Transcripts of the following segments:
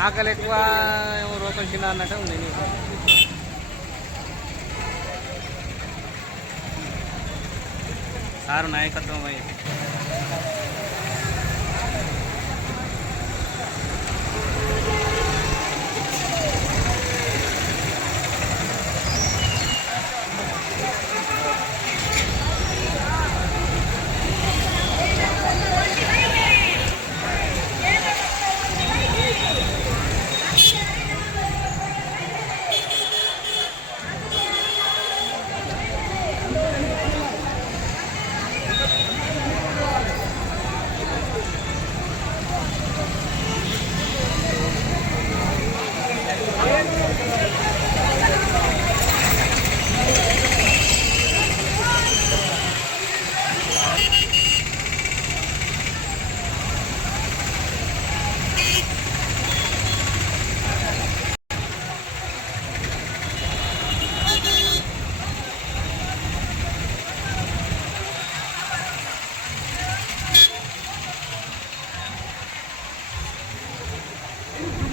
ఆకలి ఎక్కువ ఏమో రూపం చిన్న అన్నట్టు ఉంది నీకు. సారు నాయకత్వం అయ్యి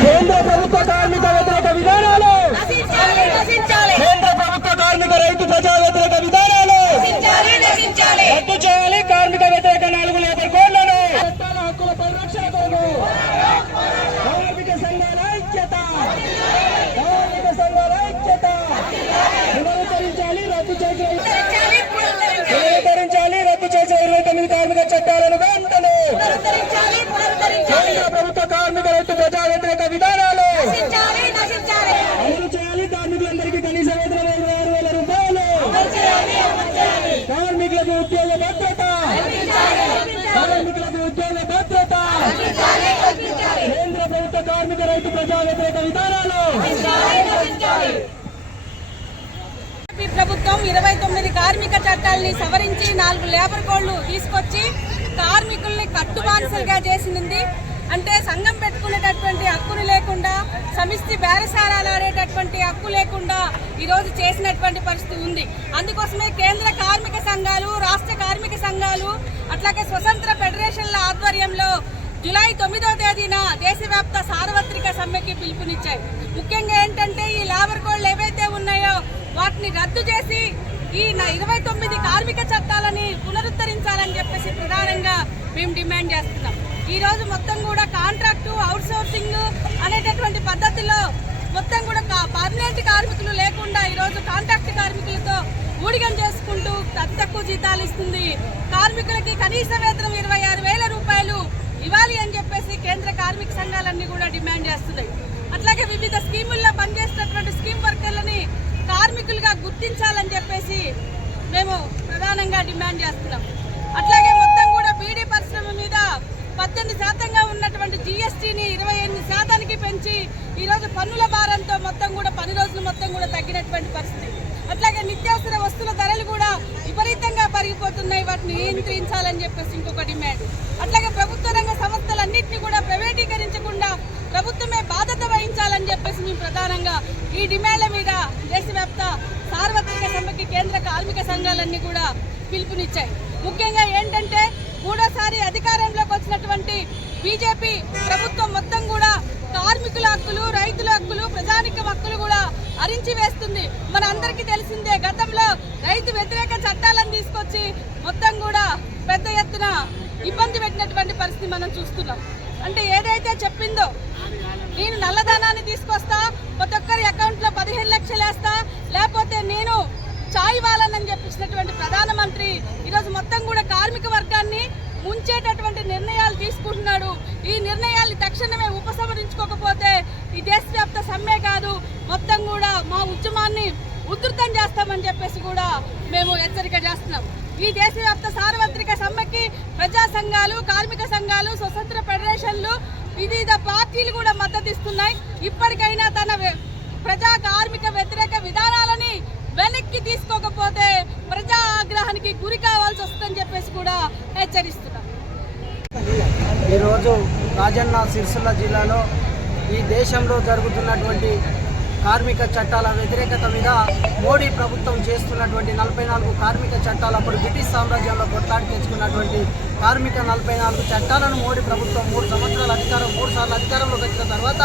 కేంద్ర ప్రభుత్వ కార్మిక వ్యతిరేక విధానాలు నశించాలి నశించాలి కేంద్ర ప్రభుత్వ కార్మిక రైతు ప్రజా వ్యతిరేక విధానాలు నశించాలి నశించాలి రద్దు చేయాలి కార్మిక వ్యతిరేక నాలుగు లేబర్ కోడ్లను చట్టాల హక్కుల పరిరక్షణ కొరకు కార్మిక సంఘాల ఐక్యత కార్మిక సంఘాల ఐక్యత పునరుద్ధరించాలి రద్దు చేసిన నశించాలి పునరుద్ధరించాలి పునరుద్ధరించాలి రద్దు చేసిన ఇరవై తొమ్మిది కార్మిక చట్టాలను వెంటనే పునరుద్ధరించాలి పునరుద్ధరించాలి కేంద్ర ప్రభుత్వ కార్మిక రైతు ప్రజా వ్యతిరేక విధానాలు నశించాలి నశించాలి అమలు చేయాలి కార్మికులందరికీ కనీస వేతనం ఇరవై ఆరు వేల రూపాయలు చేయాలి అమలు చేయాలి కార్మికులకు ఉద్యోగ భద్రత కార్మికులకు ఉద్యోగ భద్రత నశించాలి నశించాలి కేంద్ర ప్రభుత్వ కార్మిక రైతు ప్రజా వ్యతిరేక విధానాలు. ప్రభుత్వం ఇరవై తొమ్మిది కార్మిక చట్టాలని సవరించి నాలుగు లేబర్ కోడ్లు తీసుకొచ్చి కార్మికుల్ని కట్టుబానిసలుగా చేసింది. అంటే సంఘం పెట్టుకునేటటువంటి హక్కులు లేకుండా సమిష్టి బేరసారాలు ఆడేటటువంటి హక్కు లేకుండా ఈరోజు చేసినటువంటి పరిస్థితి ఉంది. అందుకోసమే కేంద్ర కార్మిక సంఘాలు రాష్ట్ర కార్మిక సంఘాలు అట్లాగే స్వతంత్ర ఫెడరేషన్ల ఆధ్వర్యంలో జూలై తొమ్మిదో తేదీన దేశవ్యాప్త సార్వత్రిక సమ్మెకి పిలుపునిచ్చాయి. ముఖ్యంగా ఏంటంటే ఈ లేబర్ కోడ్లు ఏవైతే ఉన్నాయో వాటిని రద్దు చేసి ఈ ఇరవై తొమ్మిది కార్మిక చట్టాలని పునరుద్ధరించాలని చెప్పేసి ప్రధానంగా మేము డిమాండ్ చేస్తున్నాం. ఈ రోజు మొత్తం కూడా కాంట్రాక్టు అవుట్ సోర్సింగ్ అనేటటువంటి పద్ధతిలో మొత్తం కూడా పర్మనెంట్ కార్మికులు లేకుండా ఈరోజు కాంట్రాక్ట్ కార్మికులతో ఊడిగం చేసుకుంటూ అతి తక్కువ జీతాలు ఇస్తుంది. కార్మికులకి కనీస వేతనం ఇరవై ఆరు వేల రూపాయలు ఇవ్వాలి అని చెప్పేసి కేంద్ర కార్మిక సంఘాలన్నీ కూడా డిమాండ్ చేస్తున్నాయి. అట్లాగే వివిధ స్కీముల్లో పనిచేస్తున్నటువంటి స్కీమ్ వర్కర్లని కార్మికులుగా గుర్తించాలని చెప్పేసి మేము ప్రధానంగా డిమాండ్ చేస్తున్నాం. అట్లాగే మొత్తం కూడా బీడీ పరిశ్రమ మీద పద్దెనిమిది శాతంగా ఉన్నటువంటి జీఎస్టీని ఇరవై ఎనిమిది శాతానికి పెంచి ఈరోజు పన్నుల భారంతో మొత్తం కూడా పని రోజులు మొత్తం కూడా తగ్గినటువంటి పరిస్థితి. అట్లాగే నిత్యావసర వస్తువుల ధరలు కూడా విపరీతంగా పెరిగిపోతున్నాయి. వాటిని నియంత్రించాలని చెప్పేసి ఇంకొక డిమాండ్. అట్లాగే ప్రభుత్వ రంగ సంస్థలన్నింటినీ కూడా ప్రైవేటీకరించకుండా ప్రభుత్వమే బాధ్యత వహించాలని చెప్పేసి మేము ప్రధానంగా ఈ డిమాండ్ల మీద దేశవ్యాప్త సార్వత్రిక సమ్మెకి కేంద్ర కార్మిక సంఘాలన్నీ కూడా పిలుపునిచ్చాయి. ముఖ్యంగా ఏంటంటే మూడోసారి అధికారంలోకి వచ్చినటువంటి బీజేపీ ప్రభుత్వం మొత్తం కూడా కార్మికుల హక్కులు రైతుల హక్కులు ప్రజానిక హక్కులు కూడా అరించి వేస్తుంది. మన అందరికీ తెలిసిందే గతంలో రైతు వ్యతిరేక చట్టాలను తీసుకొచ్చి మొత్తం కూడా పెద్ద ఎత్తున ఇబ్బంది పెట్టినటువంటి పరిస్థితి మనం చూస్తున్నాం. అంటే ఏదైతే చెప్పిందో నేను నల్లధనాన్ని తీసుకొస్తా ప్రతి ఒక్కరి అకౌంట్లో పదిహేను లక్షలు వేస్తా లేకపోతే నేను ఛాయ్ వాళ్ళనని చెప్పించినటువంటి ప్రధానమంత్రి ఈరోజు మొత్తం కూడా కార్మిక వర్గాలు ముంచేటటువంటి నిర్ణయాలు తీసుకుంటున్నాడు. ఈ నిర్ణయాలు తక్షణమే ఉపసంహరించుకోకపోతే ఈ దేశవ్యాప్త సమ్మె కాదు. మొత్తం కూడా మా ఉద్యమాన్ని ఉధృతం చేస్తామని చెప్పేసి కూడా మేము హెచ్చరిక చేస్తున్నాం. ఈ దేశవ్యాప్త సార్వత్రిక సమ్మెకి ప్రజా సంఘాలు కార్మిక సంఘాలు స్వతంత్ర ఫెడరేషన్లు వివిధ పార్టీలు కూడా మద్దతిస్తున్నాయి. ఇప్పటికైనా తన ప్రజా కార్మిక వ్యతిరేక విధానాలని వెనక్కి తీసుకోకపోతే ప్రజా ఆగ్రహానికి గురి కావాల్సి వస్తుందని చెప్పేసి కూడా హెచ్చరిస్తున్నాం. ఈరోజు రాజన్న సిరిసిల్ల జిల్లాలో ఈ దేశంలో జరుగుతున్నటువంటి కార్మిక చట్టాల వ్యతిరేకత మీద మోడీ ప్రభుత్వం చేస్తున్నటువంటి నలభై నాలుగు కార్మిక చట్టాలు అప్పుడు బ్రిటిష్ సామ్రాజ్యంలో కొట్లాడి తెచ్చుకున్నటువంటి కార్మిక నలభై నాలుగు చట్టాలను మోడీ ప్రభుత్వం మూడు సంవత్సరాల అధికారం మూడు సార్లు అధికారంలోకి వచ్చిన తర్వాత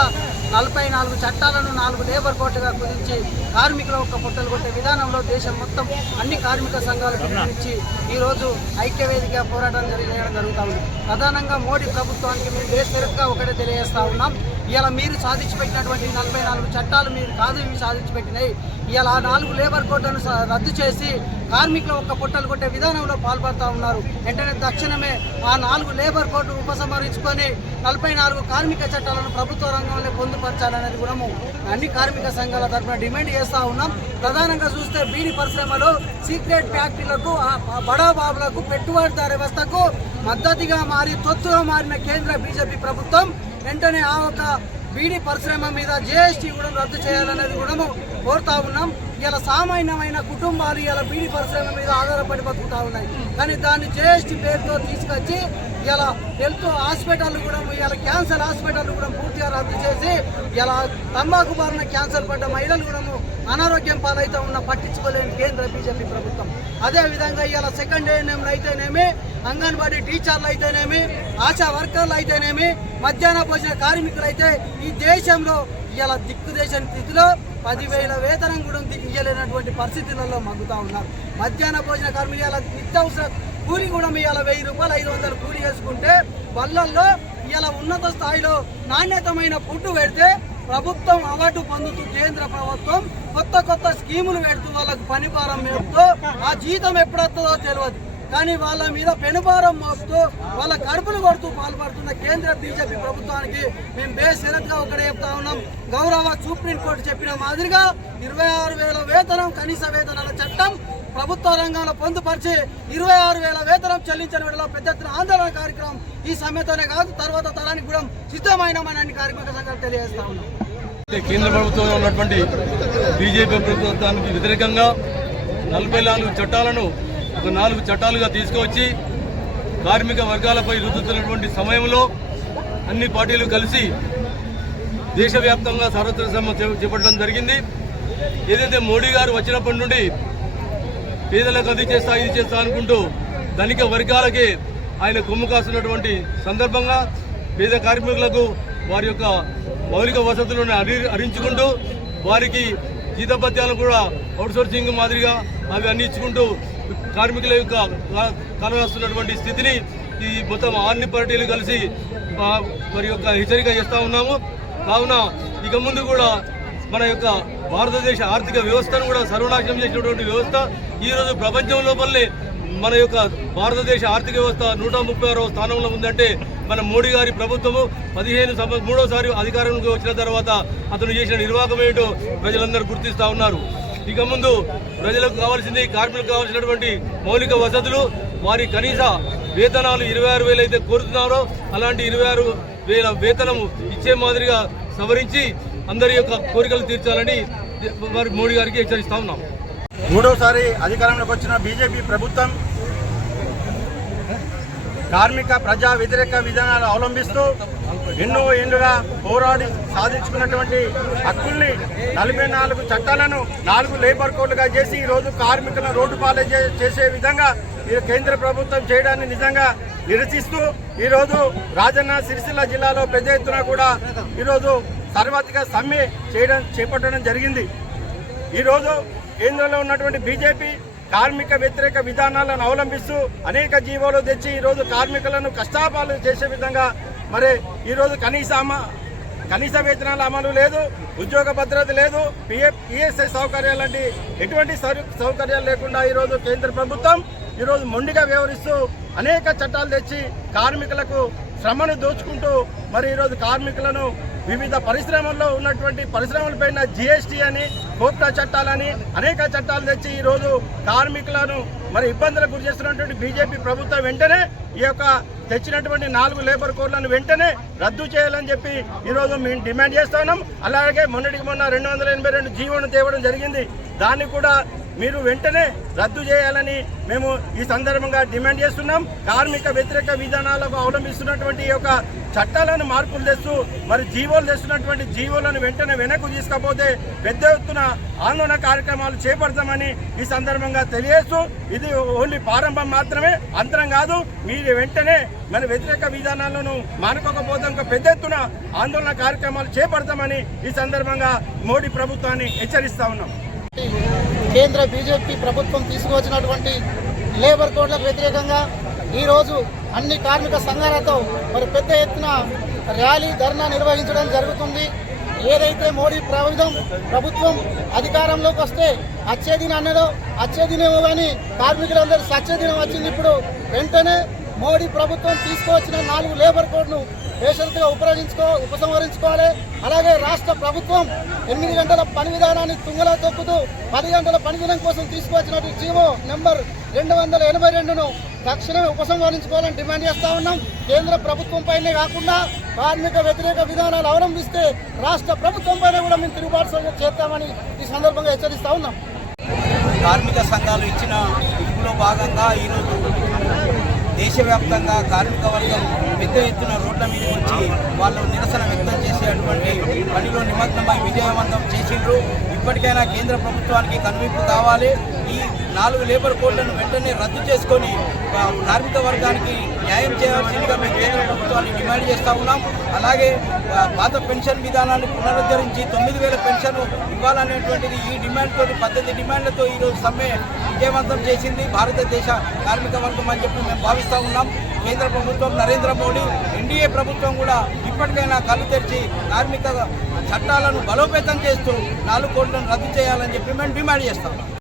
నలభై నాలుగు చట్టాలను నాలుగు లేబర్ కోర్టుగా కుదించి కార్మికుల ఒక పుట్టలు కొట్టే విధానంలో దేశం మొత్తం అన్ని కార్మిక సంఘాలు పిలుపునిచ్చి ఈరోజు ఐక్యవేదిక పోరాటం జరిగేయడం జరుగుతూ ఉంది. ప్రధానంగా మోడీ ప్రభుత్వానికి మేము బేసరిగ్గా ఒకటే తెలియజేస్తా ఉన్నాం. ఇలా మీరు సాధించి పెట్టినటువంటి నలభై నాలుగు చట్టాలు మీరు కాదు ఇవి సాధించి పెట్టినాయి ఇలా నాలుగు లేబర్ కోడ్లను స- రద్దు చేసి కార్మికుల ఒక్క పుట్టలు కొట్టే విధానంలో పాల్పడుతూ ఉన్నారు. వెంటనే తక్షణమే ఆ నాలుగు లేబర్ కోడ్లు ఉపసంహరించుకొని నలభై నాలుగు కార్మిక చట్టాలను ప్రభుత్వ రంగంలో పొందుపరచాలనేది కూడా అన్ని కార్మిక సంఘాల తరఫున డిమాండ్ చేస్తూ ఉన్నాం. ప్రధానంగా చూస్తే బీడి పరిశ్రమలో సీక్రెట్ ఫ్యాక్టరీలకు బడాబాబులకు పెట్టుబడిదారు వ్యవస్థకు మద్దతుగా మారి తొత్తుగా మారిన కేంద్ర బీజేపీ ప్రభుత్వం వెంటనే ఆ ఒక బీడీ పరిశ్రమ మీద జిఎస్టీ కూడా రద్దు చేయాలనేది కూడా కోరుతా ఉన్నాం. ఇలా సామాన్యమైన కుటుంబాలు ఇలా బీడీ పరిశ్రమ మీద ఆధారపడి బతుకుతా ఉన్నాయి. కానీ దాన్ని జిఎస్టీ పేరుతో తీసుకొచ్చి ఇలా హెల్త్ హాస్పిటల్ కూడా ఇలా క్యాన్సర్ హాస్పిటల్ కూడా రద్దు చేసి ఇలా తంబాకు బారిన క్యాన్సర్ పడ్డ మహిళలు కూడా అనారోగ్యం పాలైతే ఉన్న పట్టించుకోలేని కేంద్ర బీజేపీ ప్రభుత్వం. అదే విధంగా ఇలా సెకండ్ ఏఎన్ఎంలు అయితేనేమి అంగన్వాడీ టీచర్లు అయితేనేమి ఆశా వర్కర్లు అయితేనేమి మధ్యాహ్న భోజన కార్మికులు అయితే ఈ దేశంలో ఇలా దిక్కు దేశం స్థితిలో పదివేల వేతనం కూడా దిగ్గలేనటువంటి పరిస్థితులలో మగ్గుతా ఉన్నారు. మధ్యాహ్న భోజన కార్మికులు ఇలా నిత్యావసర కూలి కూడా మీ ఇలా వెయ్యి రూపాయలు ఐదు వందలు కూలి చేసుకుంటే పల్లెల్లో ఇలా ఉన్నత స్థాయిలో నాణ్యతమైన ఫుడ్ పెడితే ప్రభుత్వం అవార్డు పొందుతూ కేంద్ర ప్రభుత్వం కొత్త కొత్త స్కీములు పెడుతూ వాళ్ళకు పని భారం ఆ జీతం ఎప్పుడొస్తుందో తెలియదు. కానీ వాళ్ళ మీద పెనుభారం మోపుతూ వాళ్ళ కడుపులు కొడుతూ పాల్పడుతున్న కేంద్ర బీజేపీ ప్రభుత్వానికి మేము బేషరత్గా ఒకటే చెప్తా ఉన్నాం. గౌరవ సుప్రీంకోర్టు చెప్పిన మాదిరిగా ఇరవై ఆరు వేల వేతనం కనీస వేతనాల చట్టం ప్రభుత్వ రంగంలో పొందుపరిచి ఇరవై ఆరు వేల వేతనం చెల్లించిన వేళలో పెద్ద ఎత్తున ఆందోళన కార్యక్రమం ఈ సమయంతోనే కాదు తర్వాత తరానికి కూడా సిద్ధమైనమని అన్ని కార్మిక సంఘాలు తెలియజేస్తా ఉన్నాం. కేంద్ర ప్రభుత్వంలో ఉన్నటువంటి బీజేపీ ప్రభుత్వానికి వ్యతిరేకంగా నలభై నాలుగు చట్టాలను ఒక నాలుగు చట్టాలుగా తీసుకువచ్చి కార్మిక వర్గాలపై రుద్దుతున్నటువంటి సమయంలో అన్ని పార్టీలు కలిసి దేశవ్యాప్తంగా సార్వత్రిక సమ్మె చేపట్టడం జరిగింది. ఏదైతే మోడీ గారు వచ్చినప్పటి నుండి పేదలకు అది చేస్తా ఇది చేస్తా అనుకుంటూ ధనిక వర్గాలకే ఆయన కొమ్ము కాస్తున్నటువంటి సందర్భంగా పేద కార్మికులకు వారి యొక్క మౌలిక వసతులను అరి హరించుకుంటూ వారికి జీతభత్యాలను కూడా అవుట్సోర్సింగ్ మాదిరిగా అవి అన్ని ఇచ్చుకుంటూ కార్మికుల యొక్క కా- స్థితిని ఈ మొత్తం అన్ని పార్టీలు కలిసి మరి యొక్క హెచ్చరిక చేస్తూ ఉన్నాము. కావున ఇక ముందు కూడా మన యొక్క భారతదేశ ఆర్థిక వ్యవస్థను కూడా సర్వనాశనం చేసినటువంటి వ్యవస్థ ఈరోజు ప్రపంచం లోపలనే మన యొక్క భారతదేశ ఆర్థిక వ్యవస్థ నూట ముప్పై ఆరవ స్థానంలో ఉందంటే మన మోడీ గారి ప్రభుత్వము పదిహేను మూడోసారి అధికారంలోకి వచ్చిన తర్వాత అతను చేసిన నిర్వాహకం ఏంటో ప్రజలందరూ గుర్తిస్తూ ఉన్నారు. ఇక ముందు ప్రజలకు కావాల్సింది కార్మికులకు కావాల్సినటువంటి మౌలిక వసతులు వారి కనీస వేతనాలు ఇరవై ఆరు వేలు అయితే కోరుతున్నారో అలాంటి ఇరవై ఆరు వేల వేతనం ఇచ్చే మాదిరిగా సవరించి అందరి యొక్క కోరికలు తీర్చాలని వారి మోడీ గారికి హెచ్చరిస్తా ఉన్నాం. మూడవసారి అధికారంలోకి వచ్చిన బీజేపీ ప్రభుత్వం కార్మిక ప్రజా వ్యతిరేక విధానాలు అవలంబిస్తూ ఎన్నో ఏళ్ళుగా పోరాడి సాధించుకున్నటువంటి హక్కుల్ని నలభై నాలుగు చట్టాలను నాలుగు లేబర్ కోడ్లుగా చేసి ఈరోజు కార్మికులను రోడ్డు పాలే చే- చేసే విధంగా ఈ కేంద్ర ప్రభుత్వం చేయడాన్ని నిజంగా నిరసిస్తూ ఈరోజు రాజన్న సిరిసిల్ల జిల్లాలో పెద్ద ఎత్తున కూడా ఈరోజు సర్వాధిక సమ్మె చేయడం చేపట్టడం జరిగింది. ఈరోజు కేంద్రంలో ఉన్నటువంటి బీజేపీ కార్మిక వ్యతిరేక విధానాలను అవలంబిస్తూ అనేక జీవోలు తెచ్చి ఈరోజు కార్మికులను కష్టాపాలు చేసే విధంగా మరి ఈరోజు కనీస కనీస వేతనాల అమలు లేదు ఉద్యోగ భద్రత లేదు పిఎఫ్ పిఎస్ఐ సౌకర్యాలు లాంటి ఎటువంటి సౌ- సౌకర్యాలు లేకుండా ఈరోజు కేంద్ర ప్రభుత్వం ఈరోజు మొండిగా వ్యవహరిస్తూ అనేక చట్టాలు తెచ్చి కార్మికులకు శ్రమను దోచుకుంటూ మరి ఈరోజు కార్మికులను వివిధ పరిశ్రమల్లో ఉన్నటువంటి పరిశ్రమలపైన జిఎస్టీ అని కోప్టా చట్టాలని అనేక చట్టాలు తెచ్చి ఈరోజు కార్మికులను మరి ఇబ్బందులకు గురి చేస్తున్నటువంటి బీజేపీ ప్రభుత్వం వెంటనే ఈ యొక్క తెచ్చినటువంటి నాలుగు లేబర్ కోడ్లను వెంటనే రద్దు చేయాలని చెప్పి ఈరోజు మేము డిమాండ్ చేస్తున్నాం అలాగే మొన్నటికి మొన్న రెండు వందల ఎనభై రెండు జీవోను తేవడం జరిగింది. దాన్ని కూడా మీరు వెంటనే రద్దు చేయాలని మేము ఈ సందర్భంగా డిమాండ్ చేస్తున్నాం. కార్మిక వ్యతిరేక విధానాలకు అవలంబిస్తున్నటువంటి ఈ యొక్క చట్టాలను మార్పులు తెస్తూ మరి జీవోలు తెస్తున్నటువంటి జీవోలను వెంటనే వెనక్కు తీసుకపోతే పెద్ద ఎత్తున ఆందోళన కార్యక్రమాలు చేపడతామని ఈ సందర్భంగా తెలియజేస్తూ ఇది ఓన్లీ ప్రారంభం మాత్రమే అంతరం కాదు మీరు వెంటనే మన వ్యతిరేక విధానాలను మానుకోకపోతే ఇంకా పెద్ద ఎత్తున ఆందోళన కార్యక్రమాలు చేపడతామని ఈ సందర్భంగా మోడీ ప్రభుత్వాన్ని హెచ్చరిస్తా ఉన్నాం. కేంద్ర బీజేపీ ప్రభుత్వం తీసుకువచ్చినటువంటి లేబర్ కోడ్లకు వ్యతిరేకంగా ఈరోజు అన్ని కార్మిక సంఘాలతో మరి పెద్ద ఎత్తున ర్యాలీ ధర్నా నిర్వహించడం జరుగుతుంది. ఏదైతే మోడీ ప్రభుత్వం ప్రభుత్వం అధికారంలోకి వస్తే అచ్చే దినం అన్నదో అచ్చే దినేమో కానీ కార్మికులందరూ సచ్చే దినం వచ్చింది ఇప్పుడు వెంటనే మోడీ ప్రభుత్వం తీసుకువచ్చిన నాలుగు లేబర్ కోడ్ను పేషెంట్గా ఉపరాజించుకో ఉపసంహరించుకోవాలి. అలాగే రాష్ట్ర ప్రభుత్వం ఎనిమిది గంటల పని విధానాన్ని తుంగలా తొక్కుతూ పది గంటల పని దినం కోసం తీసుకువచ్చినట్టు జీవో నెంబర్ రెండు వందల ఎనభై రెండును తక్షణమే ఉపసంహరించుకోవాలని డిమాండ్ చేస్తా ఉన్నాం. కేంద్ర ప్రభుత్వం పైనే కాకుండా కార్మిక వ్యతిరేక విధానాలు అవలంబిస్తే రాష్ట్ర ప్రభుత్వంపైనే కూడా మేము తిరుగుబాటు చేస్తామని ఈ సందర్భంగా హెచ్చరిస్తా ఉన్నాం. కార్మిక సంఘాలు ఇచ్చిన ఇందులో భాగంగా ఈరోజు దేశవ్యాప్తంగా కార్మిక వర్గం పెద్ద ఎత్తున రోడ్ల మీద వచ్చి వాళ్ళు నిరసన వ్యక్తం చేసేటువంటి పనిలో నిమగ్నమై విజయవంతం చేసిండ్రు. ఇప్పటికైనా కేంద్ర ప్రభుత్వానికి కనువిప్పు కావాలి. ఈ నాలుగు లేబర్ కోడ్లను వెంటనే రద్దు చేసుకొని కార్మిక వర్గానికి న్యాయం చేయాల్సిందిగా మేము కేంద్ర ప్రభుత్వాన్ని డిమాండ్ చేస్తా ఉన్నాం. అలాగే పాత పెన్షన్ విధానాన్ని పునరుద్ధరించి తొమ్మిది వేల పెన్షన్ ఇవ్వాలనేటువంటిది ఈ డిమాండ్తో పద్ధతి డిమాండ్లతో ఈరోజు సమ్మె విజయవంతం చేసింది భారతదేశ కార్మిక వర్గం అని చెప్పి మేము భావిస్తూ ఉన్నాం. కేంద్ర ప్రభుత్వం నరేంద్ర మోడీ ఎన్డీఏ ప్రభుత్వం కూడా ఇప్పటికైనా కళ్ళు తెరిచి కార్మిక చట్టాలను బలోపేతం చేస్తూ నాలుగు కోట్లను రద్దు చేయాలని చెప్పి మేము డిమాండ్ చేస్తాం